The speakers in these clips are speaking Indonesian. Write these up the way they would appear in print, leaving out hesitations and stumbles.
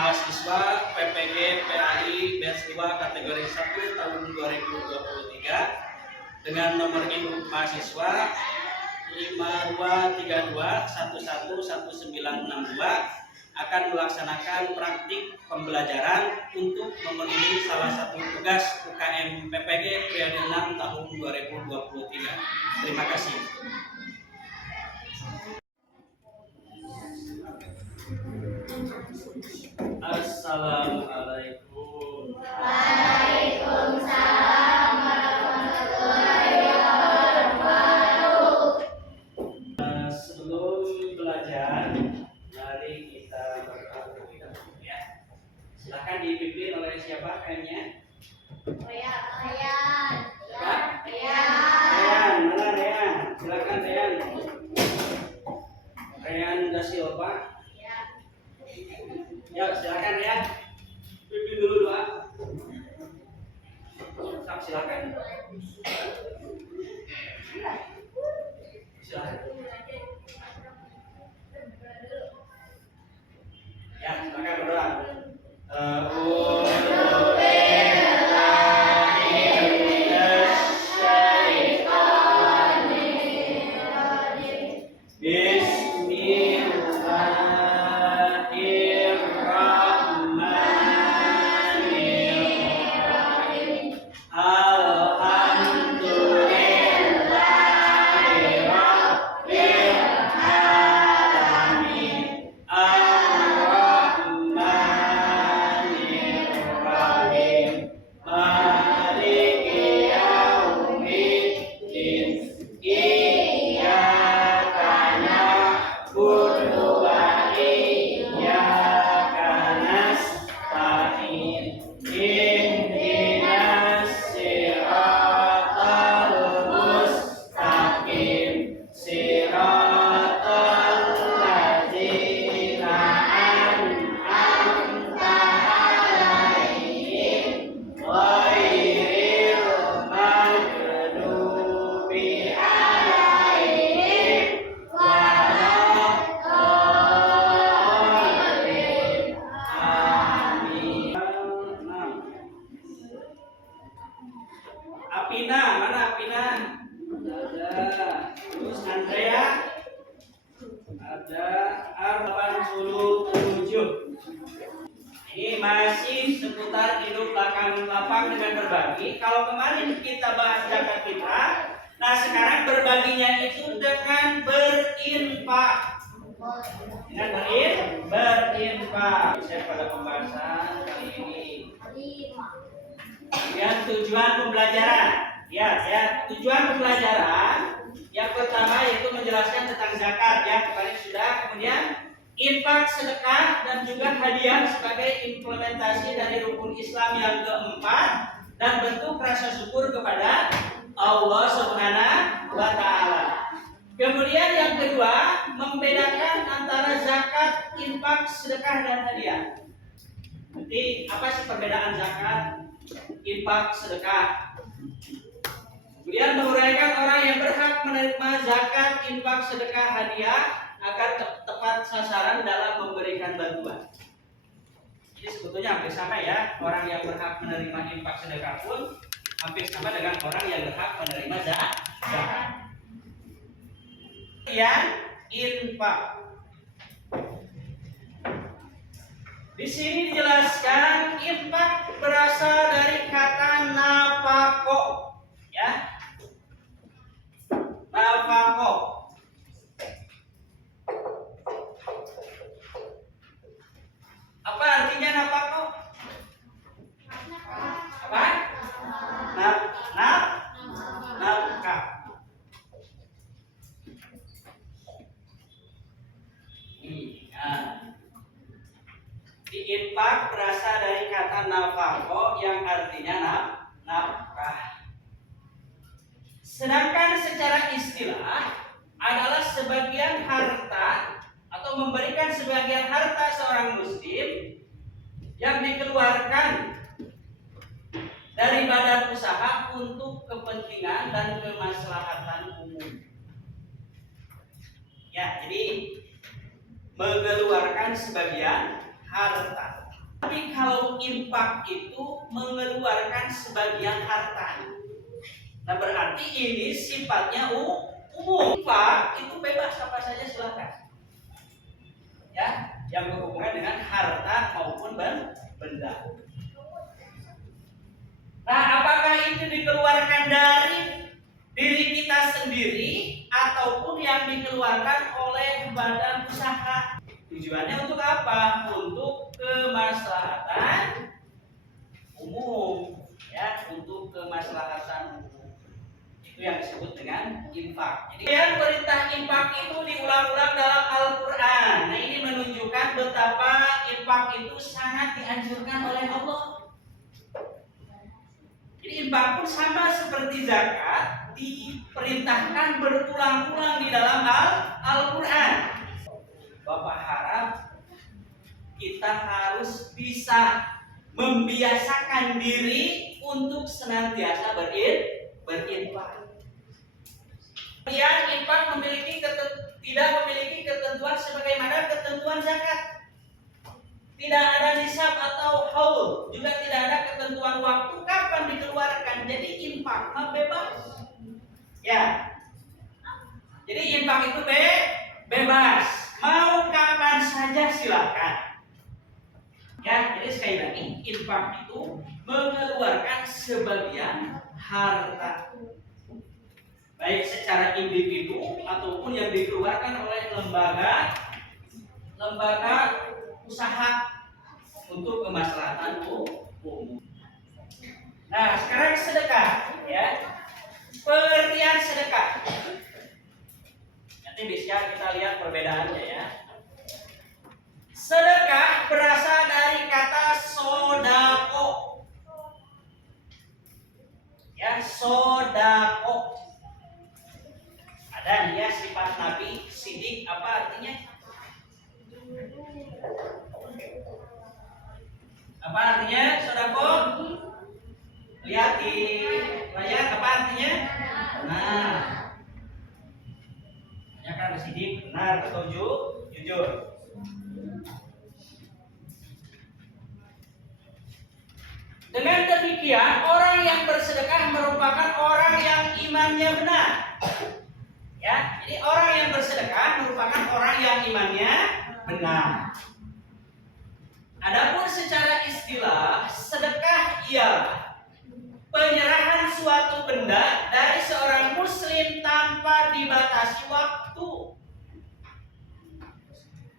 mahasiswa PPG PAI batch 2 kategori 1 tahun 2023 dengan nomor induk mahasiswa 5232111962 akan melaksanakan praktik pembelajaran untuk memenuhi salah satu tugas UKM PPG periode 6 tahun 2023. Terima kasih. Assalamualaikum. Waalaikumsalam warahmatullahi wabarakatuh. Sebelum belajar, mari kita berdoa ya. Silakan dipimpin oleh siapa kayaknya? Reyan. Siapa? Reyan. Reyan, mana Reyan? Silakan Reyan. Reyan da Silva. Ya, silakan Reyan. Pimpin dulu doa. Silakan. Silakan. Ya, silakan berdoa. Apina, mana Apina? Ada. Terus Andrea? Ada. 87. Ini masih seputar hidup belakang lapang dengan berbagi. Kalau kemarin kita bahas zakat fitrah, nah sekarang berbaginya itu dengan berinfak. Dengan berinfak. Saya pada pembahasan kali ini. Kemudian tujuan pembelajaran. Tujuan pembelajaran yang pertama yaitu menjelaskan tentang zakat ya, kemarin sudah. Kemudian infak, sedekah dan juga hadiah sebagai implementasi dari rukun Islam yang keempat dan bentuk rasa syukur kepada Allah Subhanahu wa taala. Kemudian yang kedua, membedakan antara zakat, infak, sedekah dan hadiah. Jadi apa sih perbedaan zakat, infak, sedekah? Kemudian menguraikan orang yang berhak menerima zakat, infak, sedekah, hadiah agar tepat sasaran dalam memberikan bantuan. Jadi sebetulnya hampir sama ya, orang yang berhak menerima infak sedekah pun hampir sama dengan orang yang berhak menerima zakat. Kemudian infak. Di sini dijelaskan infak berasal dari kata nafaqo, ya. Nafaqo. Apa artinya nafaqo? Apa? Nafkah. Infak berasal dari kata nafaqo yang artinya nafkah. Sedangkan secara istilah adalah sebagian harta atau memberikan sebagian harta seorang muslim yang dikeluarkan dari badan usaha untuk kepentingan dan kemaslahatan umum. Ya, jadi mengeluarkan sebagian harta. Tapi kalau infak itu mengeluarkan sebagian harta. Nah berarti ini sifatnya umum. Infak itu bebas apa saja silakan. Ya, yang berhubungan dengan harta maupun benda. Nah, apakah itu dikeluarkan dari diri kita sendiri ataupun yang dikeluarkan oleh badan usaha? Tujuannya untuk apa? Untuk kemaslahatan umum, ya, untuk kemaslahatan umum. Itu yang disebut dengan infak. Jadi yang perintah infak itu diulang-ulang dalam Al-Qur'an. Nah, ini menunjukkan betapa infak itu sangat dianjurkan oleh Allah. Jadi infak pun sama seperti zakat, diperintahkan berulang-ulang di dalam Al-Qur'an. Bapak harap kita harus bisa membiasakan diri untuk senantiasa berinfak. Kemudian infak tidak memiliki ketentuan sebagaimana ketentuan zakat. Tidak ada nisab atau haul, juga tidak ada ketentuan waktu kapan dikeluarkan. Jadi infak bebas. Ya. Jadi infak itu bebas. Mau kapan saja silakan. Ya, jadi sekali lagi infak itu mengeluarkan sebagian harta. Baik secara individu ataupun yang dikeluarkan oleh lembaga usaha untuk kemaslahatan umum. Nah, sekarang sedekah, ya. Pengertian sedekah. Nanti bisa kita lihat perbedaannya ya. Sedekah berasal dari kata sodako. Ya, sodako. Ada nih ya sifat Nabi sidik, apa artinya? Apa artinya sodako? Lihat di layar, apa artinya? Benar. Ya kan sidik, benar atau jujur. Dengan demikian orang yang bersedekah merupakan orang yang imannya benar. Ya, jadi orang yang bersedekah merupakan orang yang imannya benar. Adapun secara istilah, sedekah ialah penyerahan suatu benda dari seorang muslim tanpa dibatasi waktu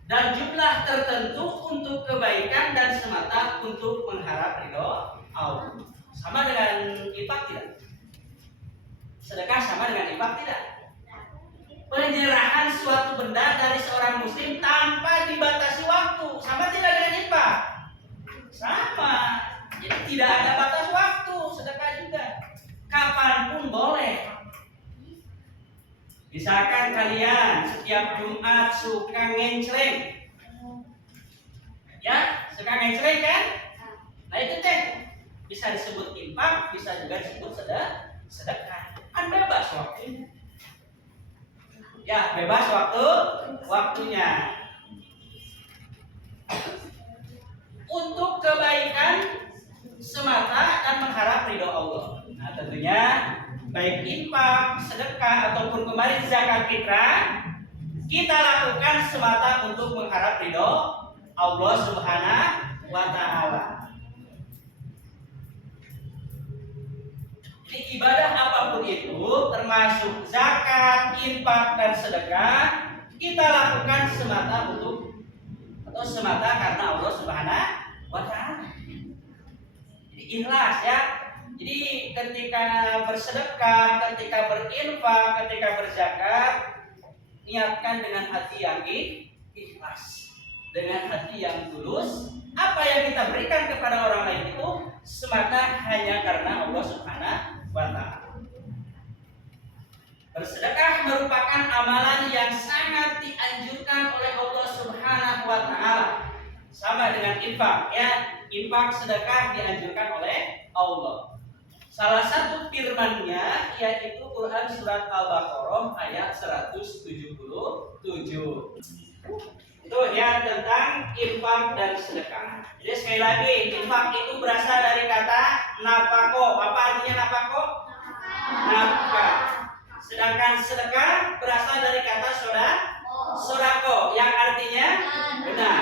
dan jumlah tertentu untuk kebaikan dan semata untuk mengharap ridho Allah. Sama dengan infak tidak? Sedekah sama dengan infak tidak? Penyerahan suatu benda dari seorang muslim tanpa dibatasi waktu. Sama tidak dengan infak? Sama. Jadi tidak ada batas waktu. Sedekah juga kapanpun boleh. Misalkan kalian setiap Jumat suka ngencreng, ya, suka ngencreng kan? Nah itu teh bisa disebut infak, bisa juga disebut sedekah. Kan bebas waktunya. Ya, bebas waktunya. Untuk kebaikan semata dan mengharap ridho Allah. Nah, tentunya baik infak, sedekah ataupun kemarin zakat kita lakukan semata untuk mengharap ridho Allah Subhanahu wa taala. Jadi ibadah apapun itu, termasuk zakat, infak dan sedekah, kita lakukan semata karena Allah Subhanahu wa taala. Jadi ikhlas ya. Jadi ketika bersedekah, ketika berinfak, ketika berzakat, niatkan dengan hati yang ikhlas, dengan hati yang tulus. Apa yang kita berikan kepada orang lain itu semata hanya karena Allah Subhanahu wa taala. Bersedekah merupakan amalan yang sangat dianjurkan oleh Allah Subhanahu wa taala. Sama dengan infak ya. Infak sedekah dianjurkan oleh Allah. Salah satu firman-Nya yaitu Quran surat Al-Baqarah ayat 177. Itu ya tentang infak dan sedekah. Jadi sekali lagi, infak itu berasal dari kata nafako. Apa artinya nafako? Nafkah. Sedangkan sedekah berasal dari kata sodako, yang artinya benar.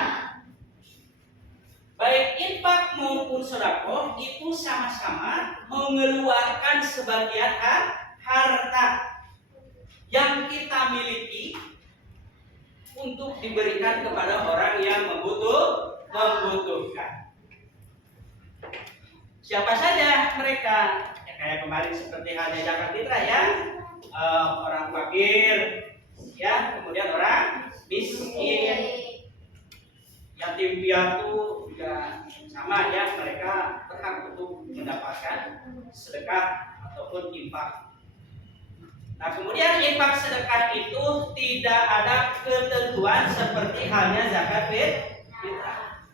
Baik infak maupun sodako itu sama-sama mengeluarkan sebagian harta yang kita miliki untuk diberikan kepada orang yang membutuhkan. Siapa saja mereka? Ya, kayak kemarin seperti halnya zakat fitrah ya, orang fakir, ya, kemudian orang miskin, yatim piatu juga sama ya, mereka berhak untuk mendapatkan sedekah ataupun infak. Nah, kemudian infak sedekah itu tidak ada ketentuan seperti halnya zakat fitrah.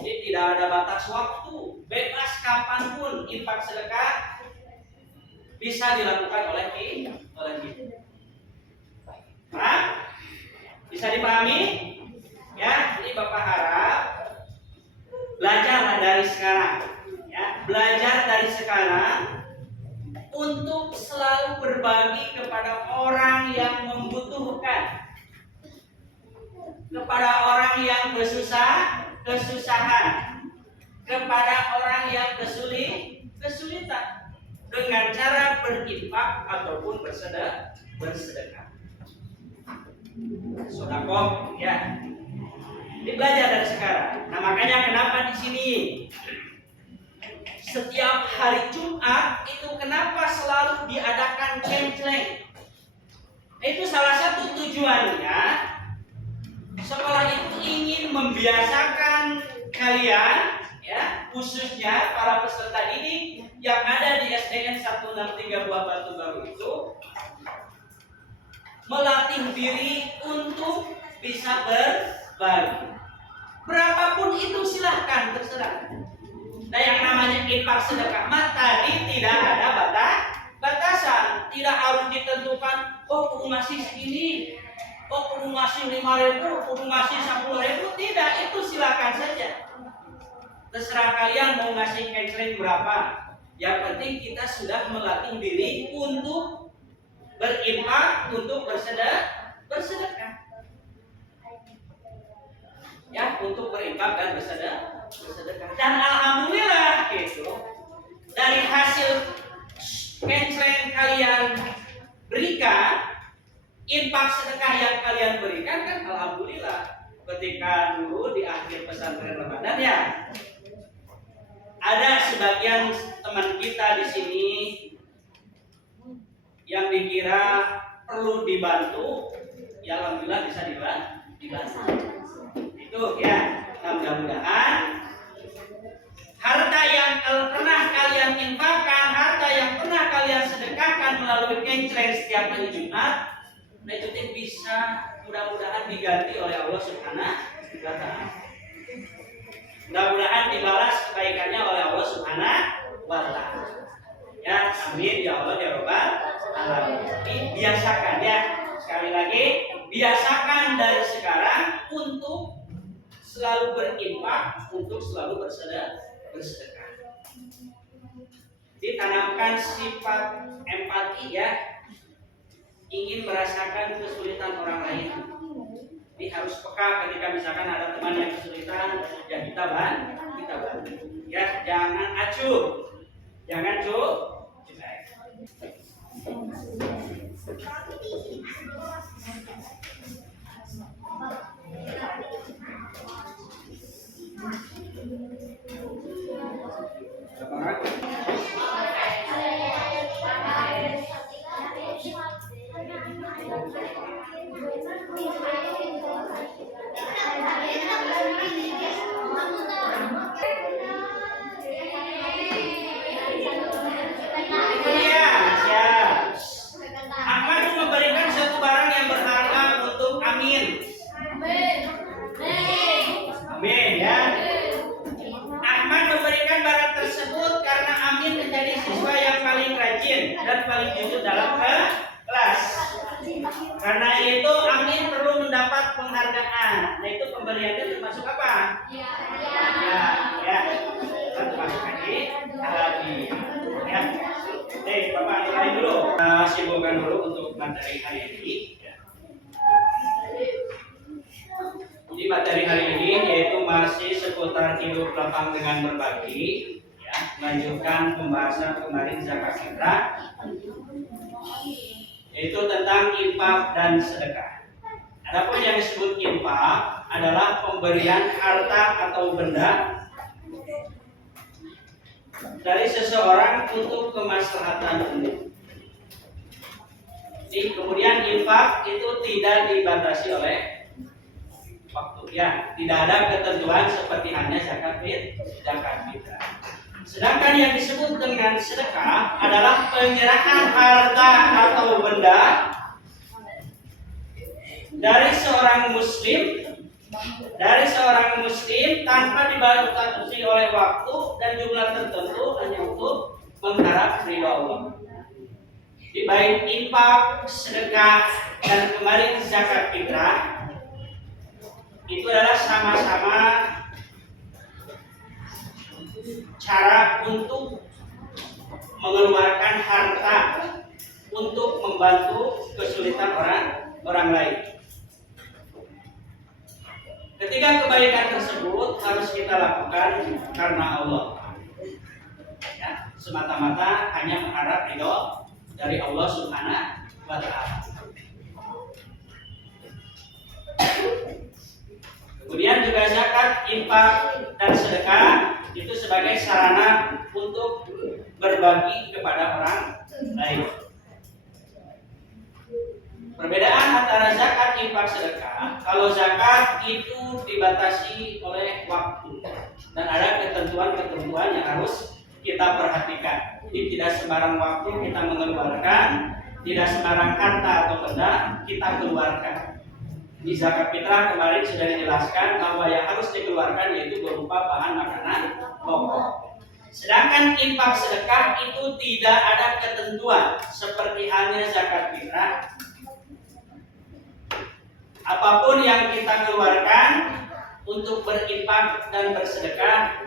Jadi tidak ada batas waktu, bebas kapanpun infak sedekah bisa dilakukan oleh kita. Nah, bisa dipahami? Ya, jadi Bapak harap belajar dari sekarang, ya, belajar dari sekarang untuk selalu berbagi kepada orang yang membutuhkan, kepada orang yang kesusahan, kepada orang yang kesulitan, dengan cara berinfak ataupun bersedekah. Sedekah, ya. Ini belajar dari sekarang. Nah, makanya kenapa di sini setiap hari Jumat itu kenapa selalu diadakan kenceleng? Itu salah satu tujuannya, sekolah itu ingin membiasakan kalian, ya, khususnya para peserta didik yang ada di SDN 163 Buah Batu Baru itu, melatih diri untuk bisa berbagi. Berapapun itu silahkan, terserah. Nah, yang namanya infak sedekah mah tadi tidak ada batasan, tidak harus ditentukan. Oh, kudu ngasih segini, oh kudu ngasih 5.000, kudu ngasih 10.000. Tidak, itu silakan saja. Terserah kalian mau ngasih canceling berapa. Yang penting kita sudah melatih diri untuk berinfak, untuk bersedekah. Ya, untuk berinfak dan bersedekah. Dan alhamdulillah gitu, dari hasil canceling kalian berikan, infak sedekah yang kalian berikan, kan alhamdulillah. Ketika dulu di akhir pesantren Ramadan ya, ada sebagian teman kita di sini yang dikira perlu dibantu, ya alhamdulillah bisa dibantu. Itu ya, mudah-mudahan harta yang pernah kalian infakkan, harta yang pernah kalian sedekahkan melalui kenceleng setiap hari Jumat, nah itu bisa mudah-mudahan diganti oleh Allah Subhanahu wa Ta'ala. Mudah-mudahan dibalas kebaikannya oleh Allah Subhanahu wa Ta'ala. Ya, amin ya Allah ya Rabbal alamin. Biasakan ya, sekali lagi biasakan dari sekarang untuk selalu berinfak, untuk selalu bersedekah. Ditanamkan sifat empati ya, ingin merasakan kesulitan orang lain. Ini harus peka ketika misalkan ada teman yang kesulitan, ya kita bantu. Ya, jangan acuh, jangan cuek. Dan paling jujur dalam kelas. Karena itu Amin perlu mendapat penghargaan. Nah itu pemberiannya termasuk apa? Ya, termasuk hadiah. Ya. Oke, Bapak mulai dulu. Kita sibukkan dulu untuk materi hari ini. Ya. Jadi materi hari ini yaitu masih seputar hidup lapang dengan berbagi. Ya, melanjutkan pembahasan kemarin zakat fitrah. Yaitu tentang infak dan sedekah. Adapun yang disebut infak adalah pemberian harta atau benda dari seseorang untuk kemaslahatan umum. Jadi kemudian infak itu tidak dibatasi oleh waktu, ya, tidak ada ketentuan seperti halnya zakat fitrah. Sedangkan yang disebut dengan sedekah adalah penyerahan harta atau benda dari seorang muslim tanpa dibatasi oleh waktu dan jumlah tertentu hanya untuk mengharap ridho Allah. Di baik infak, sedekah, dan kemarin zakat fitrah itu adalah sama-sama cara untuk mengeluarkan harta untuk membantu kesulitan orang lain. Ketika kebaikan tersebut harus kita lakukan karena Allah, ya, semata-mata hanya mengharap ridho dari Allah Subhanahu wa Ta'ala. Kemudian juga zakat, infak, dan sedekah itu sebagai sarana untuk berbagi kepada orang lain. Perbedaan antara zakat, infak, sedekah, kalau zakat itu dibatasi oleh waktu dan ada ketentuan-ketentuan yang harus kita perhatikan. Jadi tidak sembarang waktu kita mengeluarkan, tidak sembarang harta atau benda kita keluarkan. Di zakat fitrah kemarin sudah dijelaskan bahwa yang harus dikeluarkan yaitu berupa bahan makanan pokok. Sedangkan infak sedekah itu tidak ada ketentuan seperti halnya zakat fitrah. Apapun yang kita keluarkan untuk berinfak dan bersedekah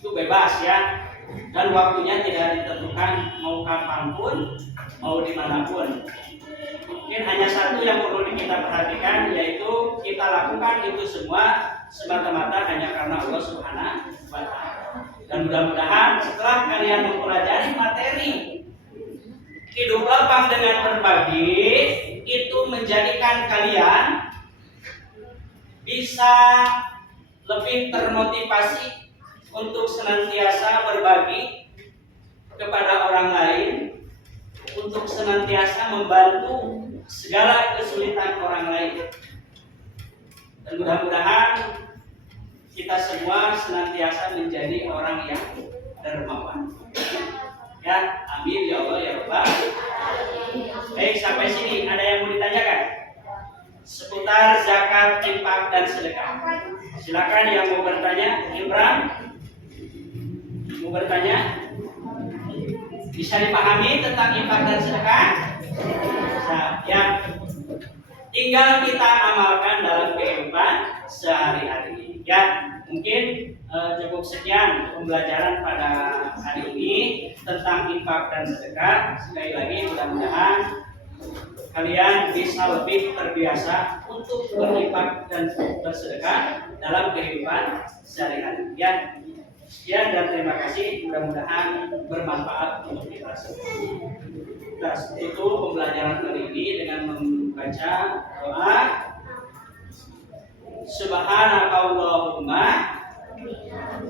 itu bebas, ya, dan waktunya tidak ditentukan mau kapanpun, mau dimanapun. Mungkin hanya satu yang perlu kita perhatikan, yaitu kita lakukan itu semua semata-mata hanya karena Allah Subhanahu wa Ta'ala. Dan mudah-mudahan setelah kalian mempelajari materi hidup lapang dengan berbagi, itu menjadikan kalian bisa lebih termotivasi untuk senantiasa berbagi kepada orang lain, untuk senantiasa membantu segala kesulitan orang lain. Dan mudah-mudahan kita semua senantiasa menjadi orang yang dermawan. Ya, amin ya Allah ya Rabbal. Baik, sampai sini ada yang mau ditanyakan seputar zakat, infak, dan sedekah? Silakan yang mau bertanya. Imran, mau bertanya? Bisa dipahami tentang infak dan sedekah? Nah, ya, tinggal kita amalkan dalam kehidupan sehari-hari. Ya, mungkin cukup sekian pembelajaran pada hari ini tentang infak dan sedekah. Sekali lagi mudah-mudahan kalian bisa lebih terbiasa untuk berinfak dan bersedekah dalam kehidupan sehari-hari. Ya, sekian dan terima kasih. Mudah-mudahan bermanfaat untuk kita semua. Nah, itu pembelajaran kali ini dengan membaca doa Subhanakallahumma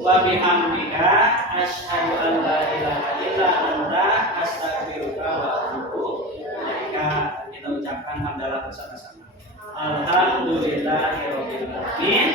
wa bihamdika asyhadu an la ilaha illa anta astaghfiruka wa atubu ilaika. Kita ucapkan hamdalah bersama-sama. Alhamdulillahirabbil alamin.